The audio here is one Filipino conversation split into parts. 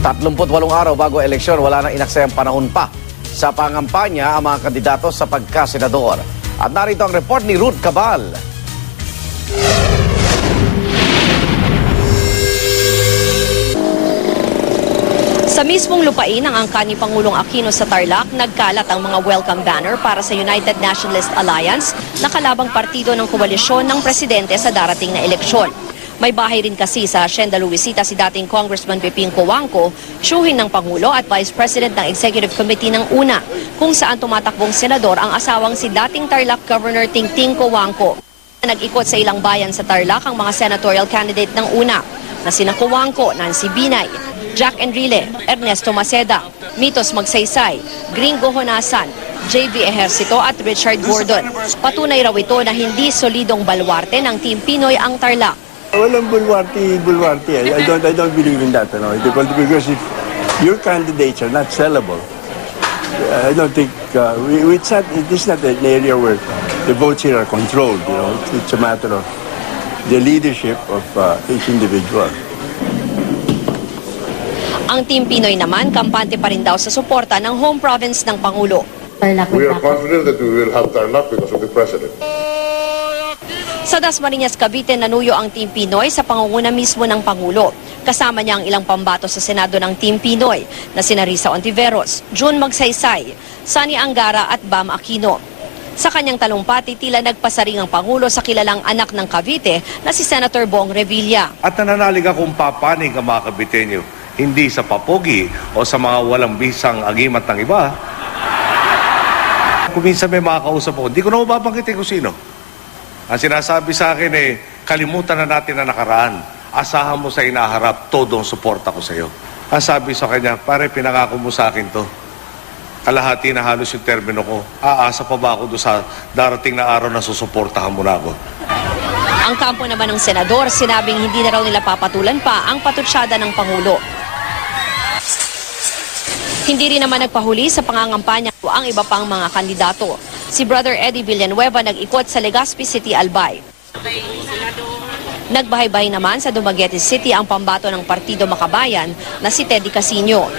38 araw bago eleksyon, wala nang inaksayang panahon pa sa pangampanya ang mga kandidato sa pagkasenador. At narito ang report ni Ruth Cabal. Sa mismong lupain ng angkan ni Pangulong Aquino sa Tarlac, nagkalat ang mga welcome banner para sa United Nationalist Alliance na kalabang partido ng koalisyon ng presidente sa darating na eleksyon. May bahay rin kasi sa Hacienda Luisita si dating Congressman Pepín Cojuangco, tiyuhin ng Pangulo at Vice President ng Executive Committee ng UNA, kung saan tumatakbong senador ang asawang si dating Tarlac Governor Tingting Cojuangco. Nag-ikot sa ilang bayan sa Tarlac ang mga senatorial candidate ng UNA na sina Cojuangco, Nancy Binay, Jack Enrile, Ernesto Maceda, Mitos Magsaysay, Gringo Honasan, JV Ejercito at Richard Gordon. Patunay raw ito na hindi solidong balwarte ng Team Pinoy ang Tarlac. Walang bulwarte. I don't believe in that. Because if your candidates are not sellable, I don't think it is not an area where the votes here are controlled. It's a matter of the leadership of each individual. Ang Team Pinoy naman, kampante pa rin daw sa suporta ng home province ng Pangulo. We are confident that we will have Tarlac because of the President. Sa Dasmariñas, Cavite, nanuyo ang Team Pinoy sa pangunguna mismo ng Pangulo. Kasama niya ang ilang pambato sa Senado ng Team Pinoy na sina Risa Ontiveros, June Magsaysay, Sani Angara at Bam Aquino. Sa kanyang talumpati, tila nagpasaring ang Pangulo sa kilalang anak ng Cavite na si Senator Bong Revilla. At nananalig akong papanig ang mga Caviteño, hindi sa papogi o sa mga walang bisang agimat ng iba. Kung minsan may makakausap ako, hindi ko na mababanggitin kung sino. Ang sinasabi sa akin kalimutan na natin na nakaraan. Asahan mo sa inaharap, todo ang suporta ko sa iyo. Ang sabi sa kanya, pare, pinangako mo sa akin to. Kalahati na halos yung termino ko. Aasa pa ba ako doon sa darating na araw na susuportahan mo na ako? Ang kampo naman ng senador, sinabing hindi na raw nila papatulan pa ang patutsyada ng Pangulo. Hindi rin naman nagpahuli sa pangangampanya ang iba pang mga kandidato. Si Brother Eddie Villanueva nag-ikot sa Legazpi City, Albay. Nagbahay-bahay naman sa Dumaguete City ang pambato ng Partido Makabayan na si Teddy Casino.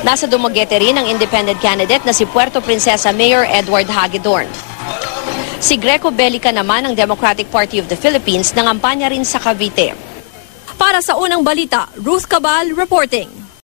Nasa Dumaguete rin ang independent candidate na si Puerto Princesa Mayor Edward Hagedorn. Si Greco Belica naman ng Democratic Party of the Philippines nangampanya rin sa Cavite. Para sa unang balita, Ruth Cabal reporting.